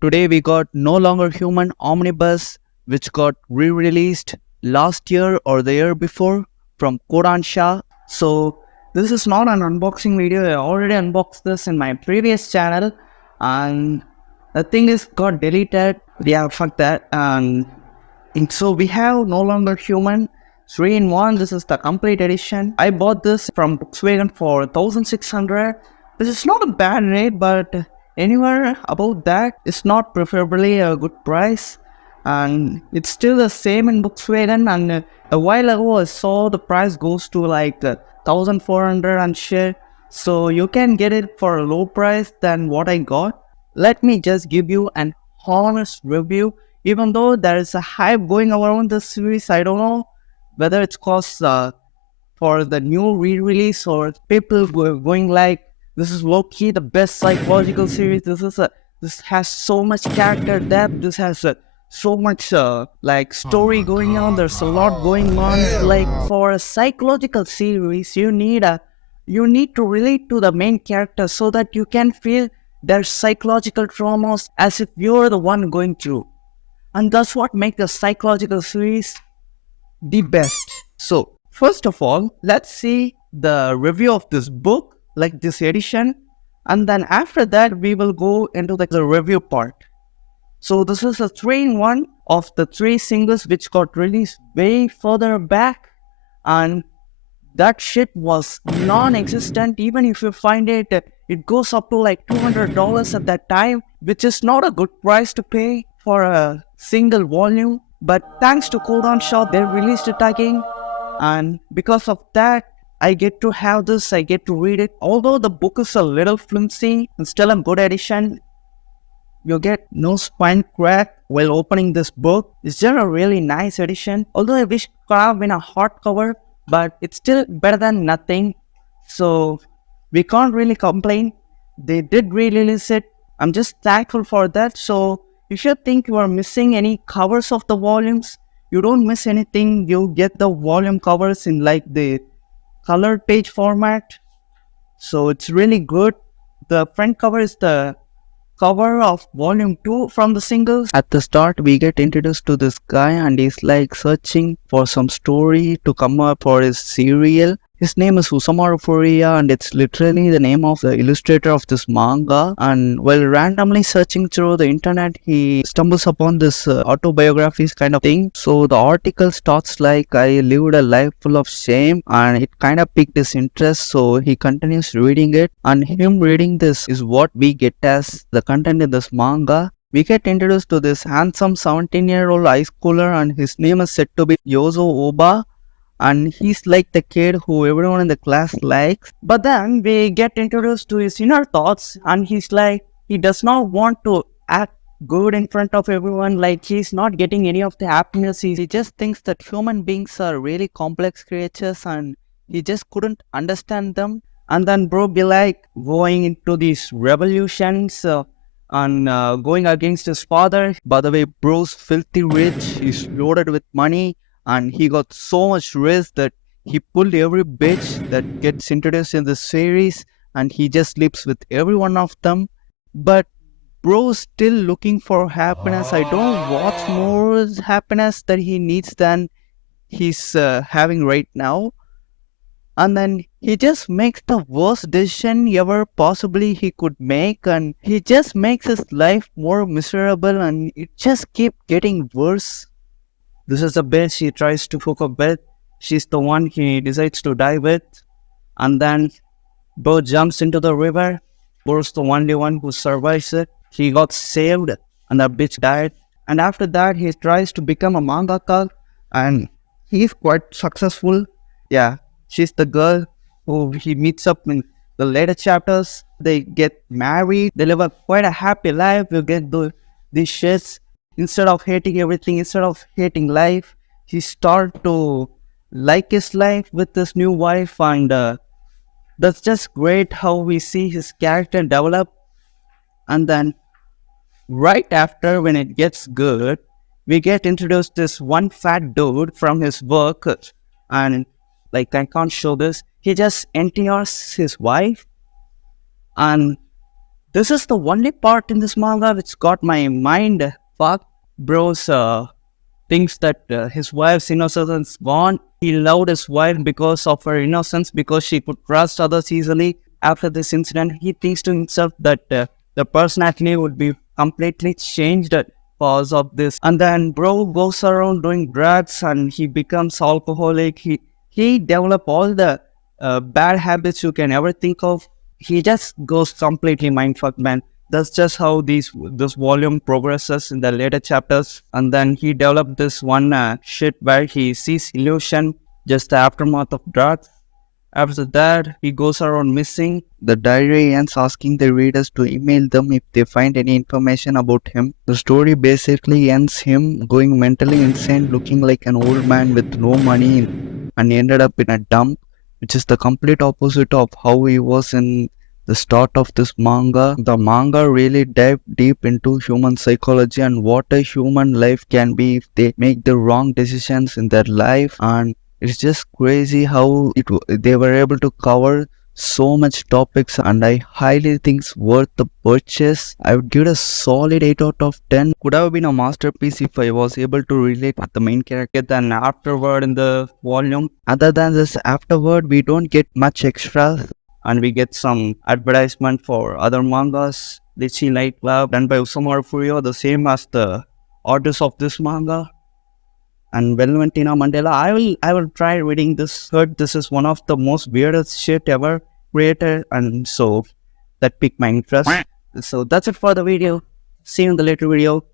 Today we got No Longer Human Omnibus, which got re-released last year or the year before from Kodan Shah. So this is not an unboxing video. I already unboxed this in my previous channel, and the thing is got deleted. Yeah, fuck that. And so we have No Longer Human 3 in 1. This is the complete edition. I bought this from Volkswagen for 1600. This is not a bad rate, but anywhere about that is not preferably a good price. And it's still the same in Volkswagen. And a while ago, I saw the price goes to like 1400 and shit. So you can get it for a low price than what I got. Let me just give you an honest review. Even though there is a hype going around this series, I don't know whether it's cause for the new re-release or people going like, this is low-key the best psychological series. This has so much character depth. This has so much like story going on. There's a lot going on. Like for a psychological series, you need to relate to the main character so that you can feel their psychological traumas as if you're the one going through. And that's what makes the psychological series the best. So, first of all, let's see the review of this book, like this edition, and then after that, we will go into the review part. So, this is a 3 in 1 of the 3 singles which got released way further back, and that shit was non-existent. Even if you find it, it goes up to like $200 at that time, which is not a good price to pay for a single volume. But thanks to Kodan Shah, they released it again, and because of that, I get to have this, I get to read it. Although the book is a little flimsy and still a good edition, you get no spine crack while opening this book. It's just a really nice edition. Although I wish it could have been a hardcover, but it's still better than nothing. So we can't really complain. They did release it. I'm just thankful for that. So if you think you are missing any covers of the volumes, you don't miss anything. You get the volume covers in like the colored page format. So it's really good. The front cover is the cover of volume 2 from the singles. At the start, we get introduced to this guy, and he's like searching for some story to come up for his serial. His name is Usamaru Furuya, and it's literally the name of the illustrator of this manga. And while randomly searching through the internet, he stumbles upon this autobiographies kind of thing. So the article starts like, I lived a life full of shame, and it kind of piqued his interest. So he continues reading it, and him reading this is what we get as the content in this manga. We get introduced to this handsome 17-year-old high schooler, and his name is said to be Yozo Oba, and he's like the kid who everyone in the class likes. But then we get introduced to his inner thoughts, and he's like, he does not want to act good in front of everyone. Like he's not getting any of the happiness. He just thinks that human beings are really complex creatures, and he just couldn't understand them. And then bro be like going into these revolutions and going against his father. By the way, bro's filthy rich. He's loaded with money, and he got so much risk that he pulled every bitch that gets introduced in the series, and he just sleeps with every one of them. But bro's still looking for happiness. I don't know what's more happiness that he needs than he's having right now. And then he just makes the worst decision ever possibly he could make, and he just makes his life more miserable, and it just keeps getting worse. This is the bitch he tries to hook up with. She's the one he decides to die with. And then Bo jumps into the river. Bo's the only one who survives it. He got saved, and the bitch died. And after that, he tries to become a mangaka, and he's quite successful. Yeah, she's the girl who he meets up in the later chapters. They get married. They live a quite a happy life. You get these shits. Instead of hating everything, instead of hating life, he start to like his life with this new wife, and that's just great how we see his character develop. And then right after, when it gets good, we get introduced this one fat dude from his work, and like I can't show this. He just enters his wife, and This is the only part in this manga which got my mind fucked. Bro's thinks that his wife's innocence is gone. He loved his wife because of her innocence, because she could trust others easily. After this incident, he thinks to himself that the personality would be completely changed because of this. And then bro goes around doing drugs and he becomes alcoholic. He develop all the bad habits you can ever think of. He just goes completely mindfucked, man. That's just how this volume progresses in the later chapters. And then he developed this one shit where he sees illusion, just the aftermath of drugs. After that, he goes around missing. The diary ends asking the readers to email them if they find any information about him. The story basically ends him going mentally insane, looking like an old man with no money, and ended up in a dump, which is the complete opposite of how he was in the start of this manga. The manga really dived deep into human psychology and what a human life can be if they make the wrong decisions in their life. And it's just crazy how they were able to cover so much topics, and I highly think it's worth the purchase. I would give it a solid 8 out of 10. Could have been a masterpiece if I was able to relate with the main character. Then afterward in the volume, other than this afterward, we don't get much extra, and we get some advertisement for other mangas. Lichi Light Club done by Usamu Furio, the same as the artist of this manga. And Valentina Mandela, I will try reading this. Heard this is one of the most weirdest shit ever created, and so that piqued my interest. So that's it for the video. See you in the later video.